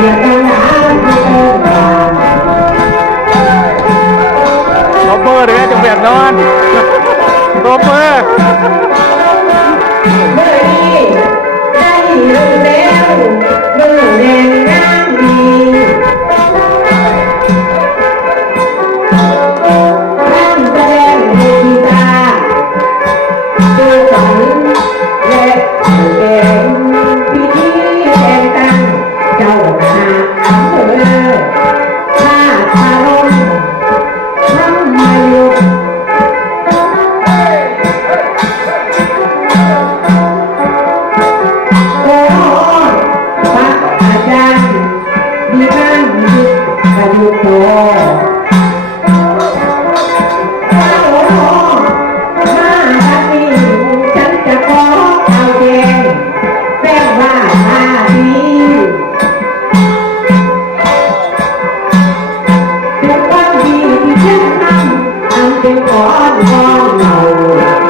Yeah. ำท